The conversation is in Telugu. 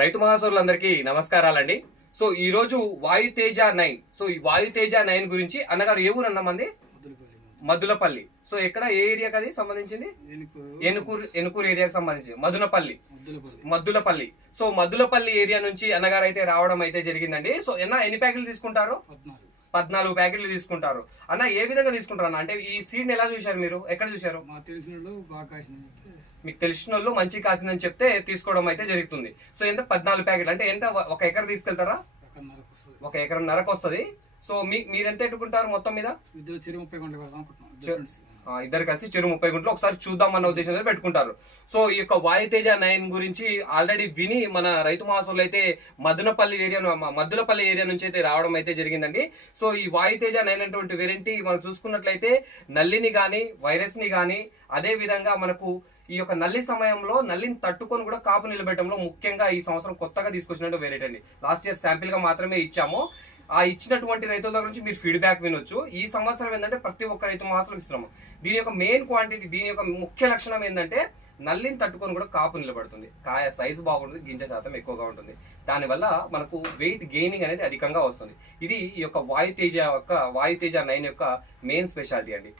రైతు మహాసోరులందరికీ నమస్కారాలండి. సో ఈ రోజు వాయుతేజ 9. సో ఈ వాయుతేజ 9 గురించి అన్నగారు ఏ ఊరు అన్నమంది? మద్దులపల్లి. సో ఎక్కడ, ఏ ఏరియాకి అది సంబంధించింది? ఎనుకూరు ఏరియాకి సంబంధించి మద్దులపల్లి. సో మద్దులపల్లి ఏరియా నుంచి అన్నగారు అయితే రావడం అయితే జరిగిందండి. సో ఎన్ని ప్యాకెట్లు తీసుకుంటారు? 14 ప్యాకెట్లు తీసుకుంటారు. అన్న ఏ విధంగా తీసుకుంటారు అన్న? అంటే ఈ సీడ్ ఎలా చూశారు మీరు? ఎక్కడ చూశారు? మీకు తెలిసిన వాళ్ళు మంచి కాసిందని చెప్తే తీసుకోవడం అయితే జరుగుతుంది. సో ఎంత 14 ప్యాకెట్లు అంటే ఎంత? ఒక ఎకర్ తీసుకెళ్తారా? 1.5 ఎకరం వస్తుంది. సో మీరెంత పెట్టుకుంటారు మొత్తం మీద? ఇద్దరు కలిసి చెరు 30 గుంటలు ఒకసారి చూద్దాం అన్న ఉద్దేశంతో పెట్టుకుంటారు. సో ఈ యొక్క వాయుతేజ 9 గురించి ఆల్రెడీ విని మన రైతు మహాసోళ్ళు అయితే మద్దులపల్లి ఏరియా నుంచి అయితే రావడం అయితే జరిగిందండి. సో ఈ వాయుతేజ 9 అటువంటి వెరైటీ మనం చూసుకున్నట్లయితే నల్లిని గాని వైరస్ ని గాని, అదే విధంగా మనకు ఈ యొక్క నల్లి సమయంలో నల్లిని తట్టుకొని కూడా కాపు నిలబెట్టడంలో ముఖ్యంగా ఈ సంవత్సరం కొత్తగా తీసుకొచ్చినట్టు వెరైటీ అండి. లాస్ట్ ఇయర్ శాంపిల్ గా మాత్రమే ఇచ్చాము. ఆ ఇచ్చినటువంటి రైతుల దగ్గర నుంచి మీరు ఫీడ్బ్యాక్ వినొచ్చు. ఈ సంవత్సరం ఏంటంటే ప్రతి ఒక్క రైతు మహాసోలకు ఇస్తున్నాము. దీని యొక్క మెయిన్ క్వాంటిటీ, దీని యొక్క ముఖ్య లక్షణం ఏంటంటే నల్లిని తట్టుకొని కూడా కాపు నిలబడుతుంది, కాయ సైజు బాగుంటుంది, గింజ శాతం ఎక్కువగా ఉంటుంది. దానివల్ల మనకు వెయిట్ గెయినింగ్ అనేది అధికంగా వస్తుంది. ఇది ఈ యొక్క వాయుతేజ 9 యొక్క మెయిన్ స్పెషాలిటీ అండి.